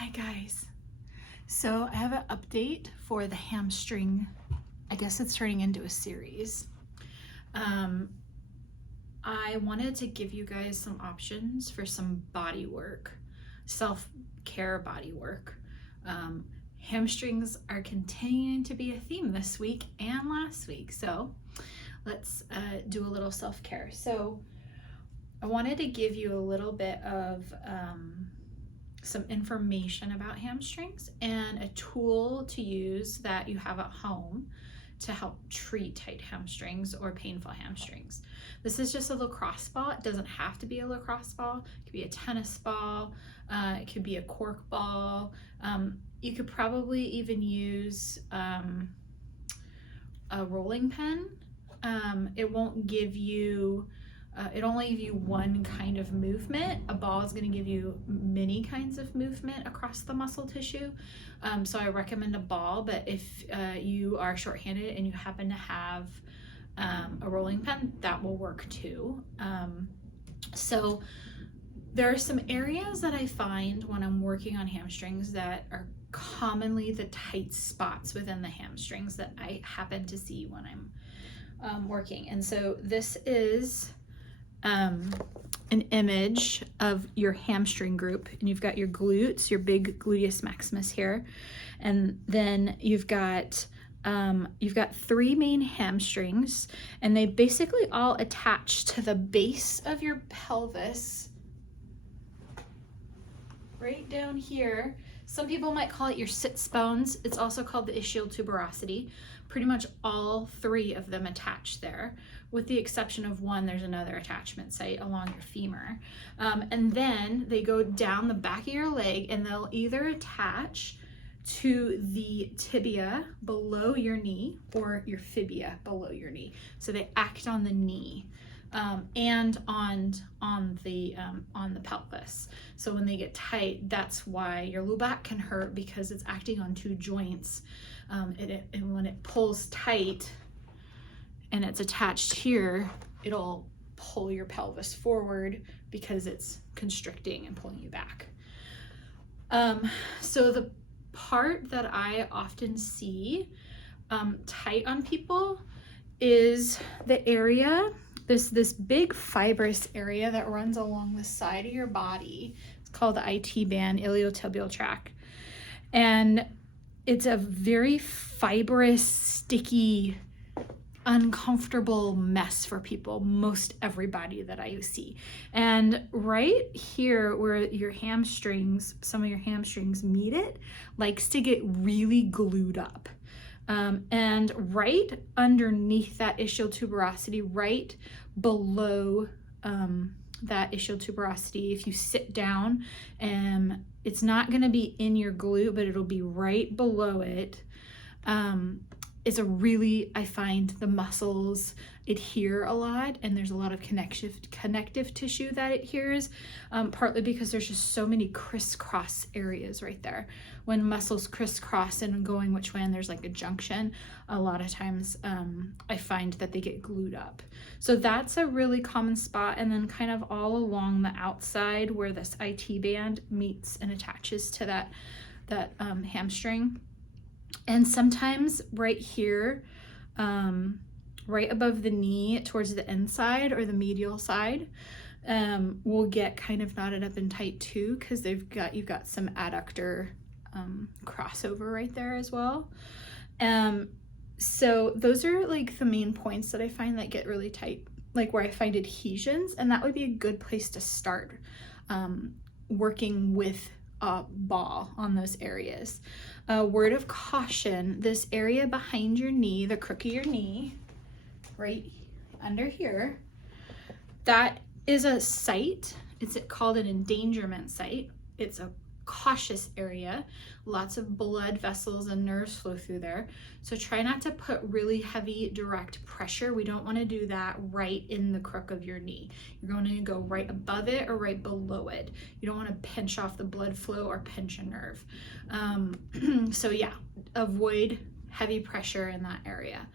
Hi guys. So I have an update for the hamstring. I guess it's turning into a series. I wanted to give you guys some options for some body work, self-care body work. Hamstrings are continuing to be a theme this week and last week. So let's do a little self-care. So I wanted to give you a little bit of some information about hamstrings and a tool to use that you have at home to help treat tight hamstrings or painful hamstrings. This is just a lacrosse ball. It doesn't have to be a lacrosse ball. It could be a tennis ball. It could be a cork ball. You could probably even use a rolling pin. It won't give you it only give you one kind of movement. A ball is going to give you many kinds of movement across the muscle tissue. So I recommend a ball, but if you are shorthanded and you happen to have a rolling pin, that will work too. So there are some areas that I find when I'm working on hamstrings that are commonly the tight spots within the hamstrings that I happen to see when I'm working. And so this is an image of your hamstring group, and you've got your glutes, your big gluteus maximus here, and then you've got three main hamstrings, and they basically all attach to the base of your pelvis right down here. Some people might call it your sits bones. It's also called the ischial tuberosity. Pretty much all three of them attach there, with the exception of one. There's another attachment site along your femur. And then they go down the back of your leg, and they'll either attach to the tibia below your knee or your fibia below your knee. So they act on the knee. And on the pelvis. So when they get tight, that's why your low back can hurt, because it's acting on two joints. And when it pulls tight and it's attached here, it'll pull your pelvis forward because it's constricting and pulling you back. So the part that I often see tight on people is the area, this big fibrous area that runs along the side of your body. It's called the IT band, iliotibial tract. And it's a very fibrous, sticky, uncomfortable mess for people, most everybody that I see. And right here where your hamstrings, some of your hamstrings meet it, likes to get really glued up. And right underneath that ischial tuberosity, right below that ischial tuberosity, if you sit down, it's not going to be in your glute, but it'll be right below it. Is a really, I find the muscles adhere a lot, and there's a lot of connective tissue that adheres, partly because there's just so many crisscross areas right there. When muscles crisscross and going which way, and there's like a junction, a lot of times I find that they get glued up. So that's a really common spot. And then kind of all along the outside where this IT band meets and attaches to that hamstring. And sometimes right here, right above the knee towards the inside or the medial side, will get kind of knotted up and tight too, because you've got some adductor crossover right there as well. So those are like the main points that I find that get really tight, like where I find adhesions, and that would be a good place to start working with a ball on those areas. Word of caution, this area behind your knee, the crook of your knee, right under here, that is a site. It's called an endangerment site. It's a cautious area. Lots of blood vessels and nerves flow through there. So try not to put really heavy direct pressure. We don't want to do that right in the crook of your knee. You're going to go right above it or right below it. You don't want to pinch off the blood flow or pinch a nerve. So yeah, avoid heavy pressure in that area.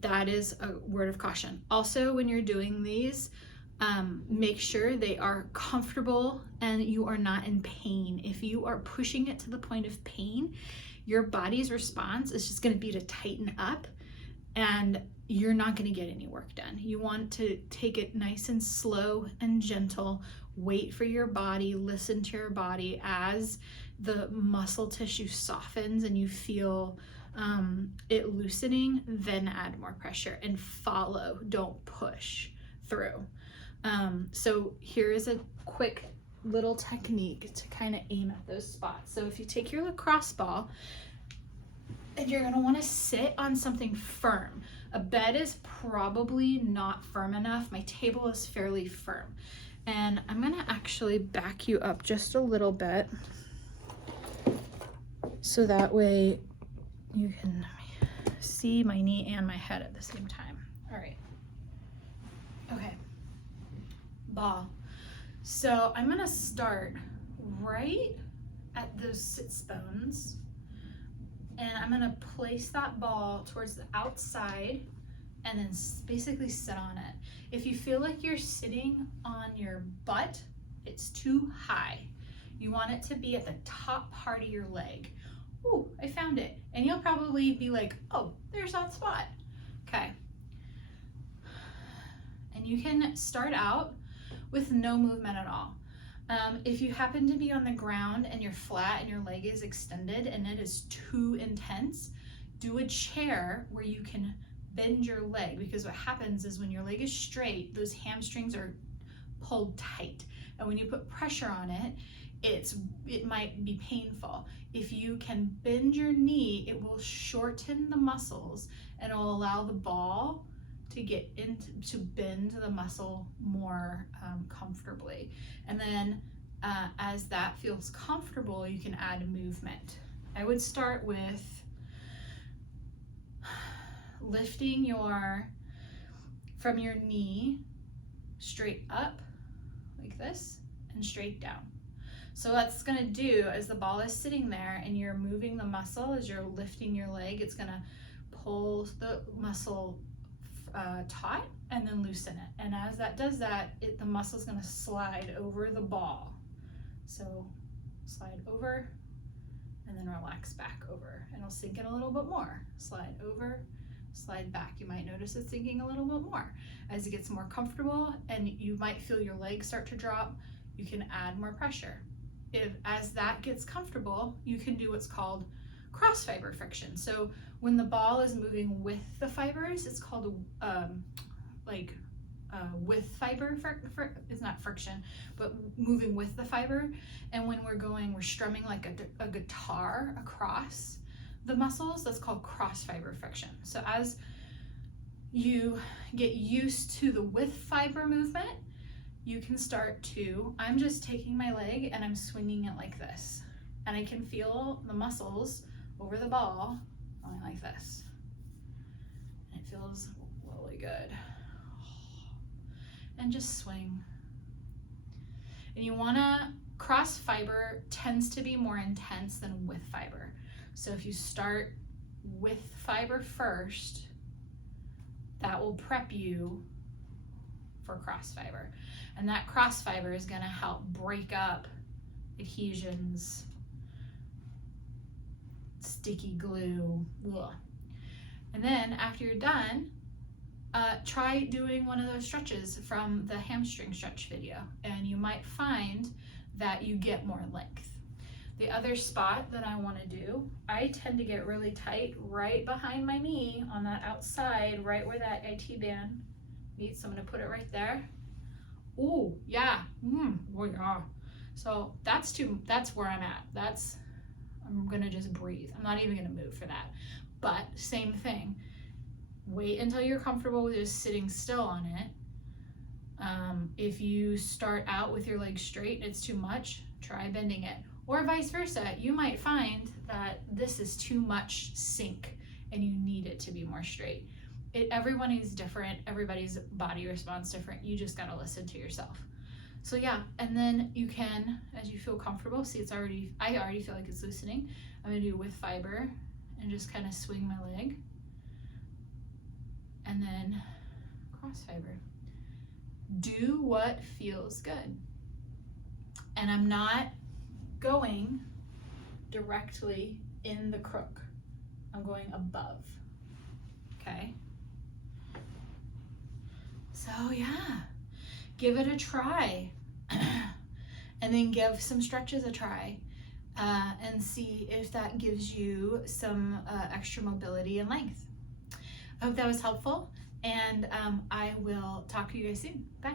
That is a word of caution. Also, when you're doing these, Make sure they are comfortable and you are not in pain. If you are pushing it to the point of pain, your body's response is just going to be to tighten up, and you're not going to get any work done. You want to take it nice and slow and gentle. Wait for your body, listen to your body as the muscle tissue softens and you feel it loosening, then add more pressure and follow, don't push through. So here is a quick little technique to kind of aim at those spots. So if you take your lacrosse ball, and you're going to want to sit on something firm. A bed is probably not firm enough. My table is fairly firm. And I'm going to actually back you up just a little bit so that way you can see my knee and my head at the same time. All right. Okay. Ball. So I'm going to start right at those sits bones. And I'm going to place that ball towards the outside and then basically sit on it. If you feel like you're sitting on your butt, it's too high. You want it to be at the top part of your leg. Ooh, I found it. And you'll probably be like, oh, there's that spot. Okay. And you can start out with no movement at all. If you happen to be on the ground and you're flat and your leg is extended and it is too intense, do a chair where you can bend your leg, because what happens is when your leg is straight, those hamstrings are pulled tight. And when you put pressure on it, it might be painful. If you can bend your knee, it will shorten the muscles and it will allow the ball to get into, to bend the muscle more comfortably. And then as that feels comfortable, you can add movement. I would start with lifting from your knee straight up like this and straight down. So what's gonna do as the ball is sitting there and you're moving the muscle, as you're lifting your leg, it's gonna pull the muscle taut and then loosen it. And as that does that, the muscle's gonna slide over the ball. So slide over and then relax back over. And it'll sink in a little bit more. Slide over, slide back. You might notice it sinking a little bit more. As it gets more comfortable and you might feel your legs start to drop, you can add more pressure. As that gets comfortable, you can do what's called cross fiber friction. So when the ball is moving with the fibers, it's called with fiber, it's not friction, but moving with the fiber. And when we're strumming like a guitar across the muscles, that's called cross fiber friction. So as you get used to the with fiber movement, you can start to, I'm just taking my leg and I'm swinging it like this. And I can feel the muscles over the ball going like this. And it feels really good. And just swing. And you wanna, cross fiber tends to be more intense than with fiber. So if you start with fiber first, that will prep you for cross fiber. And that cross fiber is gonna help break up adhesions, sticky glue. Ugh. And then after you're done, try doing one of those stretches from the hamstring stretch video, and you might find that you get more length. The other spot that I want to do, I tend to get really tight right behind my knee on that outside, right where that IT band meets. So I'm going to put it right there. Ooh, yeah. Oh yeah. So that's where I'm at. I'm going to just breathe. I'm not even going to move for that. But same thing. Wait until you're comfortable with just sitting still on it. If you start out with your legs straight and it's too much, try bending it. Or vice versa. You might find that this is too much sink and you need it to be more straight. Everyone is different. Everybody's body responds different. You just gotta listen to yourself. So yeah, and then you can, as you feel comfortable, see I already feel like it's loosening. I'm gonna do with fiber and just kind of swing my leg. And then cross fiber. Do what feels good. And I'm not going directly in the crook. I'm going above. Okay? So yeah, give it a try. And then give some stretches a try. And see if that gives you some extra mobility and length. I hope that was helpful, and I will talk to you guys soon. Bye.